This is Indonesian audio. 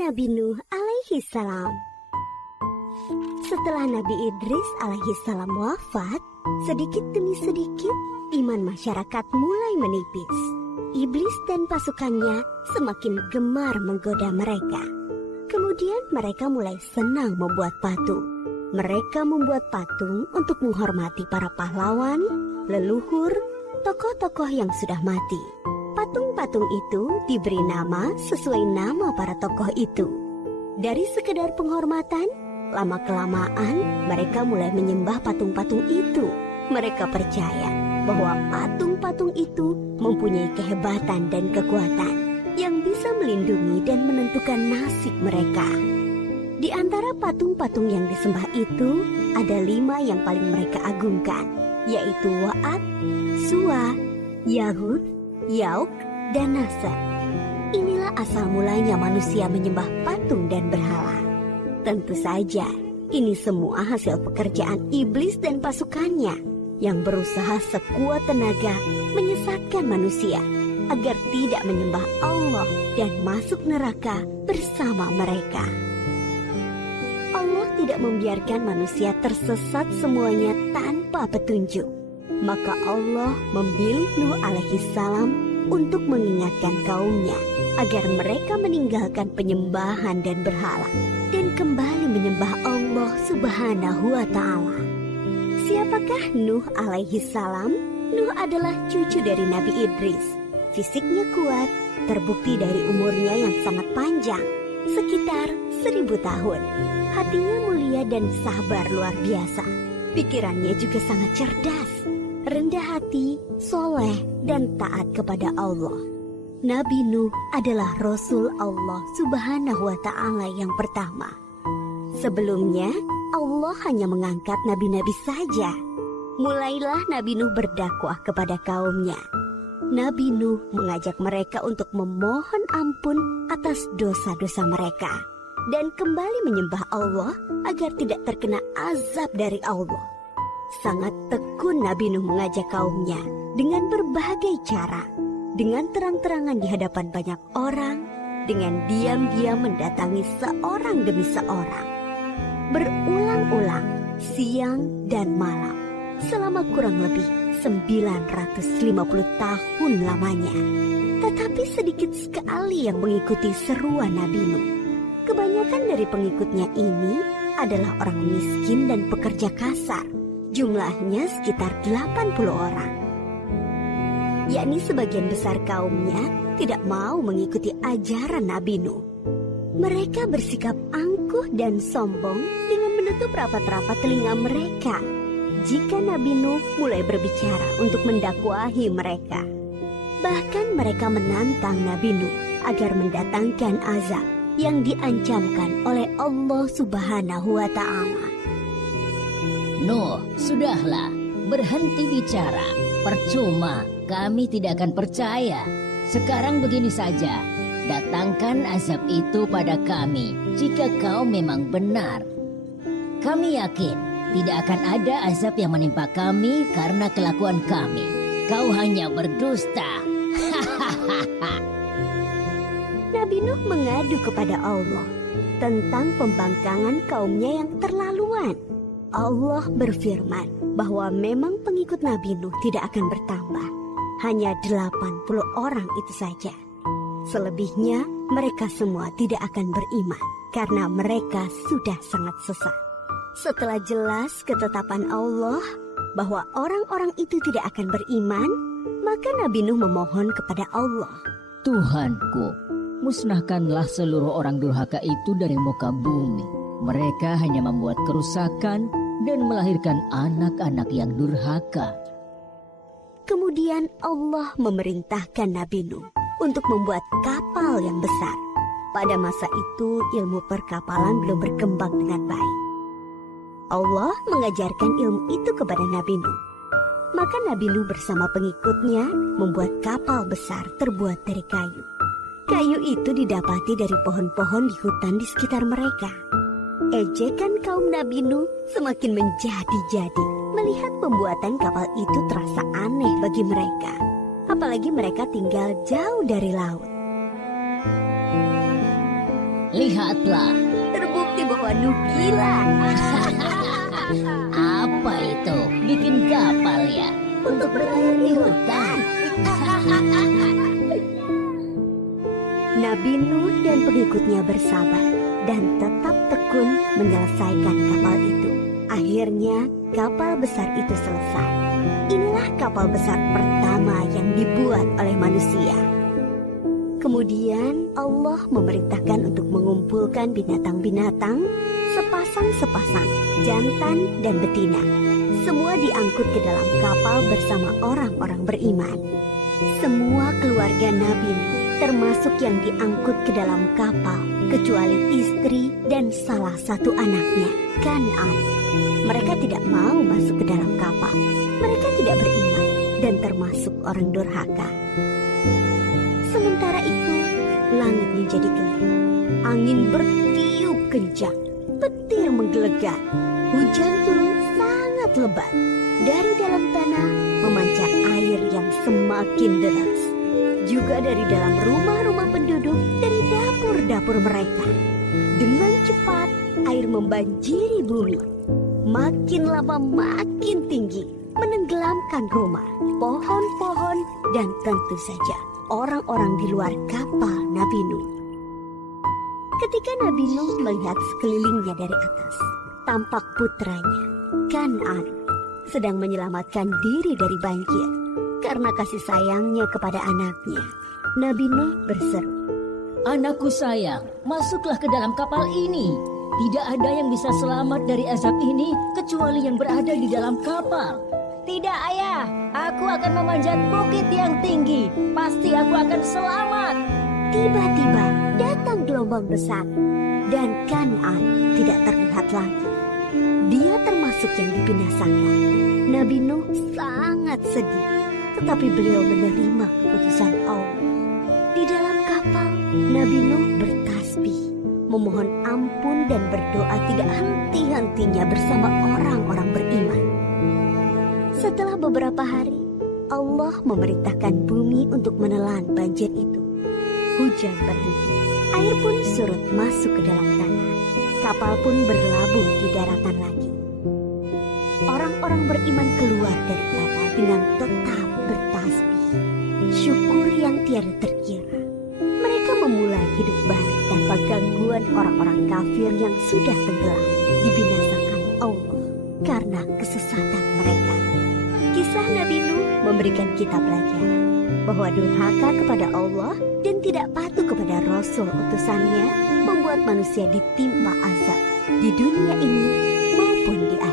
Nabi Nuh alaihi salam. Setelah Nabi Idris alaihi salam wafat, sedikit demi sedikit iman masyarakat mulai menipis. Iblis dan pasukannya semakin gemar menggoda mereka. Kemudian mereka mulai senang membuat patung. Mereka membuat patung untuk menghormati para pahlawan, leluhur, tokoh-tokoh yang sudah mati. Patung-patung itu diberi nama sesuai nama para tokoh itu. Dari sekedar penghormatan, lama-kelamaan mereka mulai menyembah patung-patung itu. Mereka percaya bahwa patung-patung itu mempunyai kehebatan dan kekuatan yang bisa melindungi dan menentukan nasib mereka. Di antara patung-patung yang disembah itu, ada 5 yang paling mereka agungkan, yaitu Wa'ad, Suwa, Yahud, Yauk, dan Nasr. Inilah asal mulanya manusia menyembah patung dan berhala. Tentu saja, ini semua hasil pekerjaan iblis dan pasukannya yang berusaha sekuat tenaga menyesatkan manusia agar tidak menyembah Allah dan masuk neraka bersama mereka. Allah tidak membiarkan manusia tersesat semuanya tanpa petunjuk. Maka Allah memilih Nuh alaihi salam untuk mengingatkan kaumnya agar mereka meninggalkan penyembahan dan berhala dan kembali menyembah Allah subhanahu wa ta'ala. Siapakah Nuh alaihi salam? Nuh adalah cucu dari Nabi Idris. Fisiknya kuat, terbukti dari umurnya yang sangat panjang, sekitar 1000 tahun. Hatinya mulia dan sabar luar biasa. Pikirannya juga sangat cerdas, rendah hati, soleh, dan taat kepada Allah. Nabi Nuh adalah Rasul Allah subhanahu wa ta'ala yang pertama. Sebelumnya, Allah hanya mengangkat nabi-nabi saja. Mulailah Nabi Nuh berdakwah kepada kaumnya. Nabi Nuh mengajak mereka untuk memohon ampun atas dosa-dosa mereka dan kembali menyembah Allah agar tidak terkena azab dari Allah. Sangat tekun Nabi Nuh mengajak kaumnya dengan berbagai cara, dengan terang-terangan di hadapan banyak orang, dengan diam-diam mendatangi seorang demi seorang, berulang-ulang, siang dan malam, selama kurang lebih 950 tahun lamanya. Tetapi sedikit sekali yang mengikuti seruan Nabi Nuh. Kebanyakan dari pengikutnya ini adalah orang miskin dan pekerja kasar. Jumlahnya sekitar 80 orang. Yakni sebagian besar kaumnya tidak mau mengikuti ajaran Nabi Nuh. Mereka bersikap angkuh dan sombong dengan menutup rapat-rapat telinga mereka jika Nabi Nuh mulai berbicara untuk mendakwahi mereka. Bahkan mereka menantang Nabi Nuh agar mendatangkan azab yang diancamkan oleh Allah subhanahu wa ta'ala. Nuh, sudahlah, berhenti bicara. Percuma, kami tidak akan percaya. Sekarang begini saja, datangkan azab itu pada kami jika kau memang benar. Kami yakin tidak akan ada azab yang menimpa kami karena kelakuan kami. Kau hanya berdusta. Nabi Nuh mengadu kepada Allah tentang pembangkangan kaumnya yang terlaluan. Allah berfirman bahwa memang pengikut Nabi Nuh tidak akan bertambah, hanya 80 orang itu saja. Selebihnya mereka semua tidak akan beriman karena mereka sudah sangat sesat. Setelah jelas ketetapan Allah bahwa orang-orang itu tidak akan beriman, maka Nabi Nuh memohon kepada Allah, Tuhanku, musnahkanlah seluruh orang durhaka itu dari muka bumi. Mereka hanya membuat kerusakan dan melahirkan anak-anak yang durhaka. Kemudian Allah memerintahkan Nabi Nuh untuk membuat kapal yang besar. Pada masa itu ilmu perkapalan belum berkembang dengan baik. Allah mengajarkan ilmu itu kepada Nabi Nuh. Maka Nabi Nuh bersama pengikutnya membuat kapal besar terbuat dari kayu. Kayu itu didapati dari pohon-pohon di hutan di sekitar mereka. Ejekan kaum Nabi Nuh semakin menjadi-jadi melihat pembuatan kapal itu terasa aneh bagi mereka. Apalagi mereka tinggal jauh dari laut. Lihatlah, Terbukti bahwa Nuh gila. apa itu? Bikin kapal ya? Untuk berlayar di hutan. Nabi Nuh dan pengikutnya bersabar dan tetap tekun menyelesaikan kapal itu. Akhirnya kapal besar itu selesai. Inilah kapal besar pertama yang dibuat oleh manusia. Kemudian Allah memerintahkan untuk mengumpulkan binatang-binatang sepasang-sepasang, jantan dan betina. Semua diangkut ke dalam kapal bersama orang-orang beriman. Semua keluarga Nabi Nuh termasuk yang diangkut ke dalam kapal, kecuali istri dan salah satu anaknya, Kan'an. Mereka tidak mau masuk ke dalam kapal. Mereka tidak beriman dan termasuk orang durhaka. Sementara itu, langit menjadi gelap. Angin bertiup kencang, petir menggelegar. Hujan turun sangat lebat. Dari dalam tanah memancar air yang semakin deras. Juga dari dalam rumah-rumah penduduk, dari dapur-dapur mereka. Dengan cepat, air membanjiri bumi. Makin lama makin tinggi, menenggelamkan rumah, pohon-pohon, dan tentu saja orang-orang di luar kapal Nabi Nuh. Ketika Nabi Nuh melihat sekelilingnya dari atas, tampak putranya, Kan'an, sedang menyelamatkan diri dari banjir. Karena kasih sayangnya kepada anaknya, Nabi Nuh berseru, Anakku sayang, masuklah ke dalam kapal ini. Tidak ada yang bisa selamat dari azab ini kecuali yang berada di dalam kapal. Tidak, ayah, aku akan memanjat bukit yang tinggi. Pasti aku akan selamat. Tiba-tiba datang gelombang besar dan Kan'an tidak terlihat lagi. Dia termasuk yang dibinasakan. Nabi Nuh sangat sedih, tetapi beliau menerima keputusan Allah. Di dalam kapal, Nabi Nuh bertasbih, memohon ampun dan berdoa tidak henti-hentinya bersama orang-orang beriman. Setelah beberapa hari, Allah memerintahkan bumi untuk menelan banjir itu. Hujan berhenti, air pun surut masuk ke dalam tanah. Kapal pun berlabuh di daratan lagi. Orang-orang beriman keluar dari kapal dengan tetap bertasbih, syukur yang tiada terkira. Mereka memulai hidup baru tanpa gangguan orang-orang kafir yang sudah tenggelam, dibinasakan Allah karena kesesatan mereka. Kisah Nabi Nuh memberikan kita pelajaran bahwa durhaka kepada Allah dan tidak patuh kepada Rasul utusannya membuat manusia ditimpa azab di dunia ini maupun di akhirat.